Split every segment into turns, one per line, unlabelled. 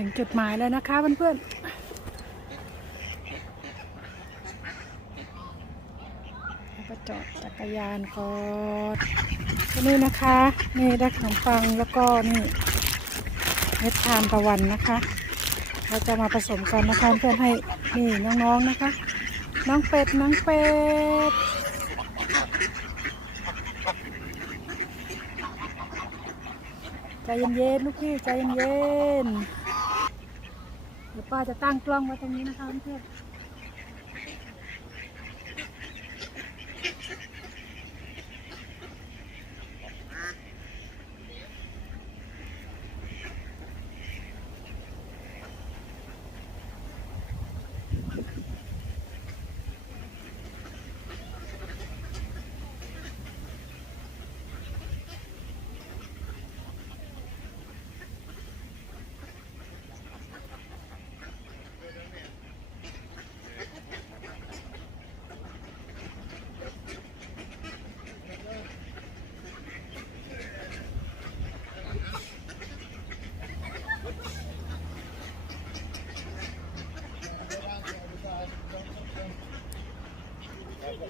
ถึงจุดหมายแล้วนะคะเพื่อนๆแล้วก็จอดจักรยานก่อนที่นี่นะคะ นี่ได้ขนมปังแล้วก็นี่เม็ดทานตะวันนะคะ เราจะมาผสมกันนะคะเพื่อนให้นี่น้องๆนะคะ น้องเป็ดน้องเป็ดใจเย็นๆลูกพี่ใจเย็นๆ ดี๋ยวป้าจะตั้งกล้องไว้ตรงนี้นะคะเพื่อนๆ เป็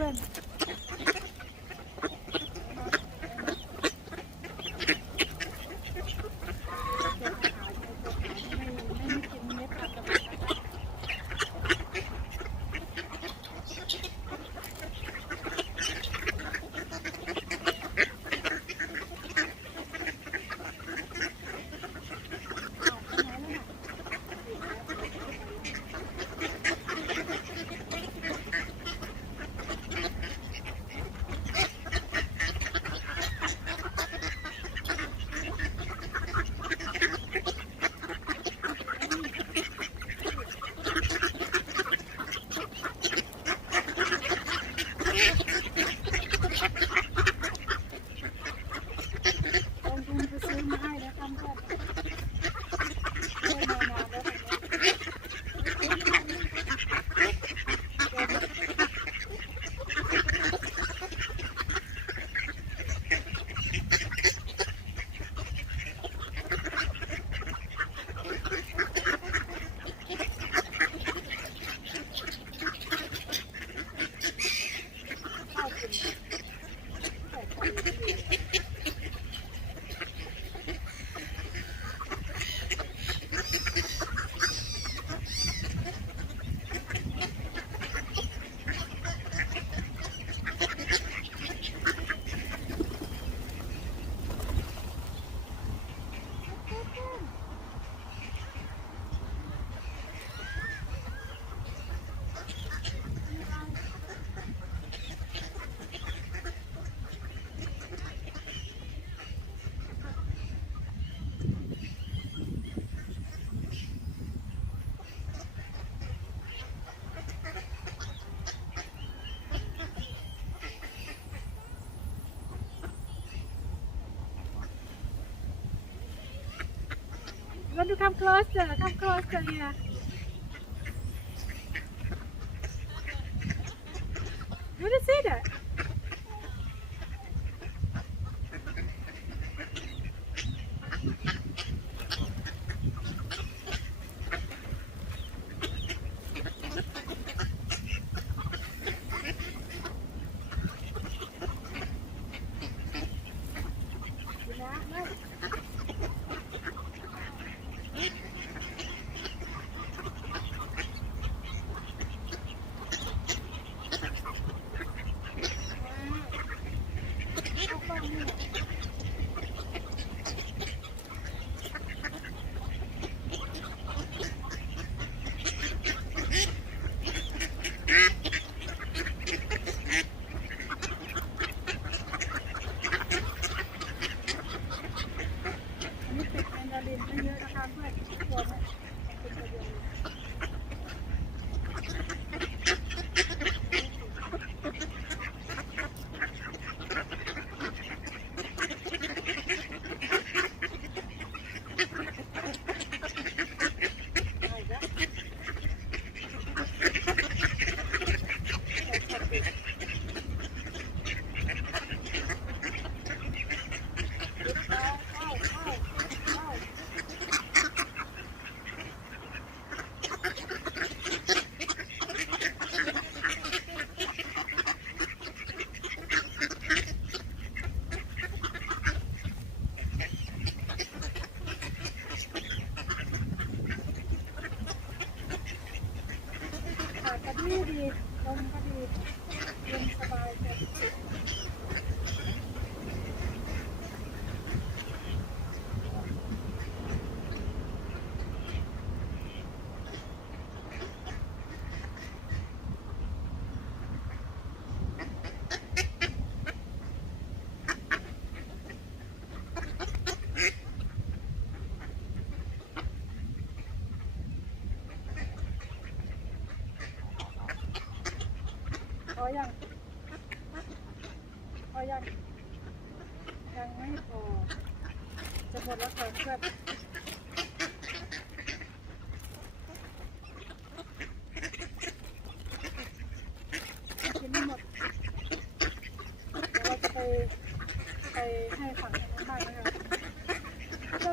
grab to come closer. Come closer here. You want to see that?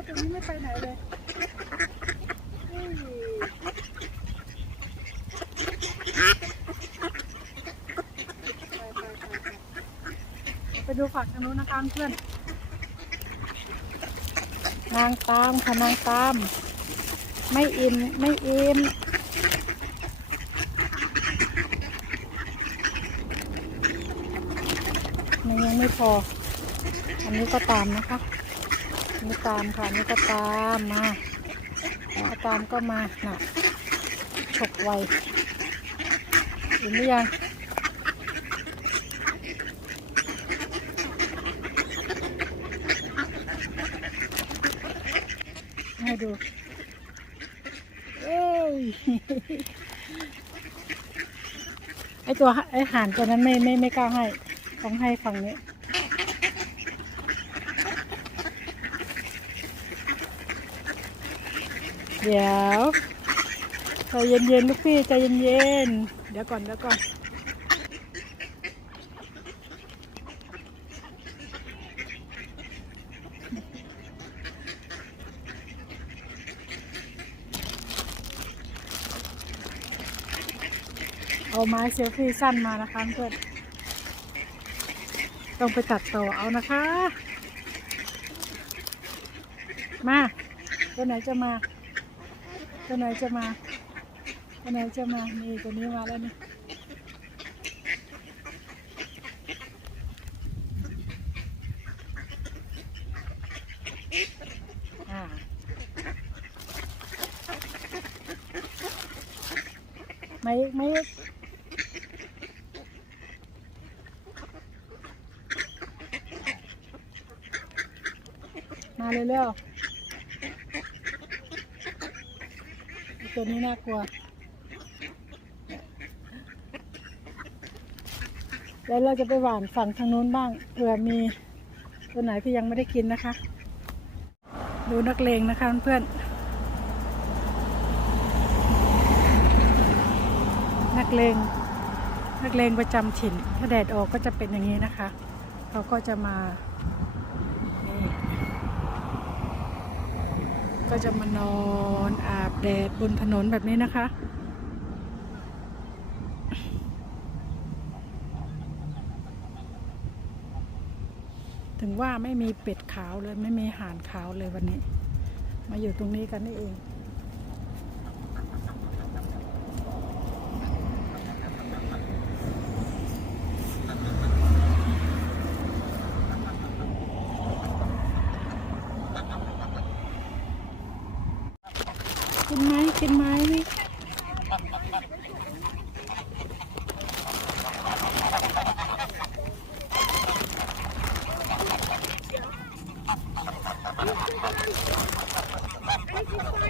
ตัวนี้ไม่ไปไหนเลยไปดูฝั่งทางนู้นนะคะเพื่อน นางตามค่ะนางตาม ไม่อินไม่อิ่มมันยังไม่พอ อันนี้ก็ตามนะคะ นนี้ตามค่ะนนี้ก็ตามมาถ้าตามก็มาน่ะฉกไวเห็นหรือยังให้ดูเอ้ยไอตัวไอห่านตัวนั้นไม่ไม่ไม่กล้าให้ต้องให้ฝั่งนี้ เดี๋ยวใจเย็นๆลูกพี่ใจเย็นๆเดี๋ยวก่อนเดี๋ยวก่อนเอาไม้เซลฟี่สั้นมานะคะเพื่อนต้องไปตัดต่อเอานะคะ มาตัวไหนจะมา ตัวไหนจะมาตัวไหนจะมานี่ตัวนี้มาแล้วนี่อ่าไม่ไม่มาเร็วๆ ตัวนี้น่ากลัว แล้วเราจะไปหว่านฝั่งทางนู้นบ้างเผื่อมีตัวไหนที่ยังไม่ได้กินนะคะ ดูนักเลงนะคะเพื่อนนักเลงนักเลงประจำถิ่นถ้าแดดออกก็จะเป็นอย่างนี้นะคะ เขาก็จะมานี่ ก็จะมานอนอาบแดดบนถนนแบบนี้นะคะ ถึงว่าไม่มีเป็ดขาวเลยไม่มีห่านขาวเลยวันนี้ มาอยู่ตรงนี้กันนี่เอง กินไหมกินไหม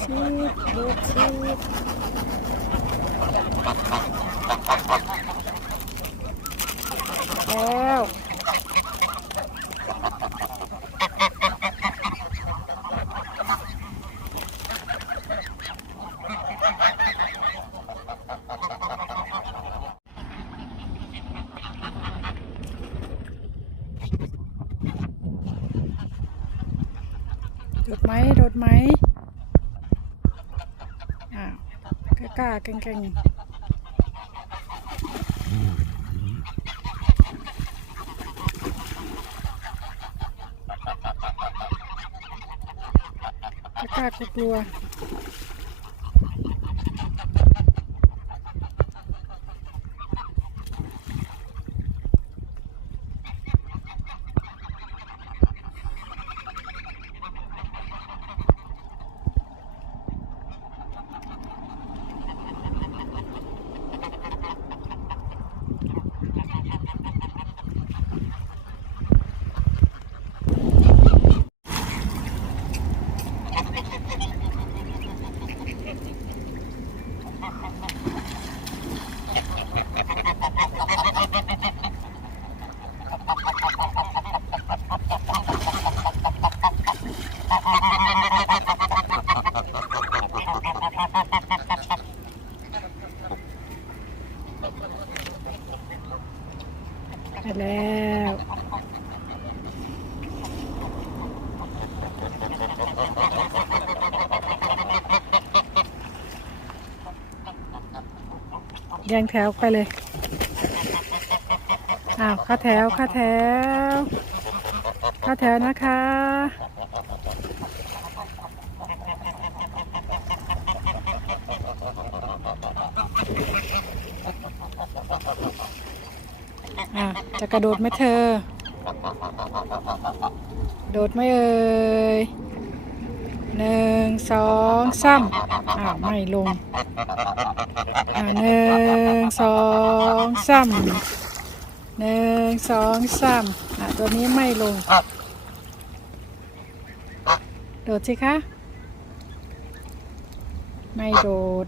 ชีสดูชีส แล้วโดดไหมโดดไหมอ้าวกล้าๆเก่งๆ กล้าๆกลัว แยงแถวไปเลย อ้าวข้าแถวข้าแถวข้าแถวนะคะ อะจะกระโดดไหมเธอ โดดไหมเอ่ยหนึ่ง งสองสามอ้าวไม่ลงอ่าหนึ่งสองสามหนึ่งสองสามอะตัวนี้ไม่ลง โดดสิคะ ไม่โดด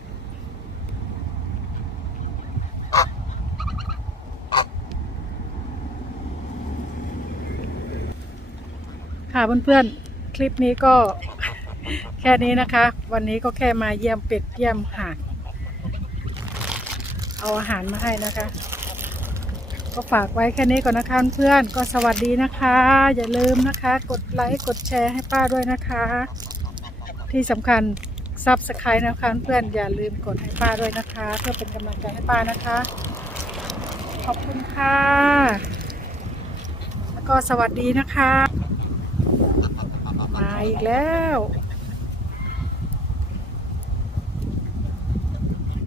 ค่ะเพื่อนๆ คลิปนี้ก็ ค่นี้นะคะ วันนี้ก็แค่มาเยี่ยมเป็ดเยี่ยมห่านเอาอาหารมาให้นะคะ ก็ฝากไว้แค่นี้ก่อนนะคะเพื่อนก็สวัสดีนะคะ อย่าลืมนะคะ กดไลค์กดแชร์ให้ป้าด้วยนะคะ ที่สำคัญซับสไครต์นะคะเพื่อนอย่าลืมกดให้ป้าด้วยนะคะ เพื่อเป็นกำลังใจให้ป้านะคะ ขอบคุณค่ะ แล้วก็สวัสดีนะคะ มาอีกแล้ว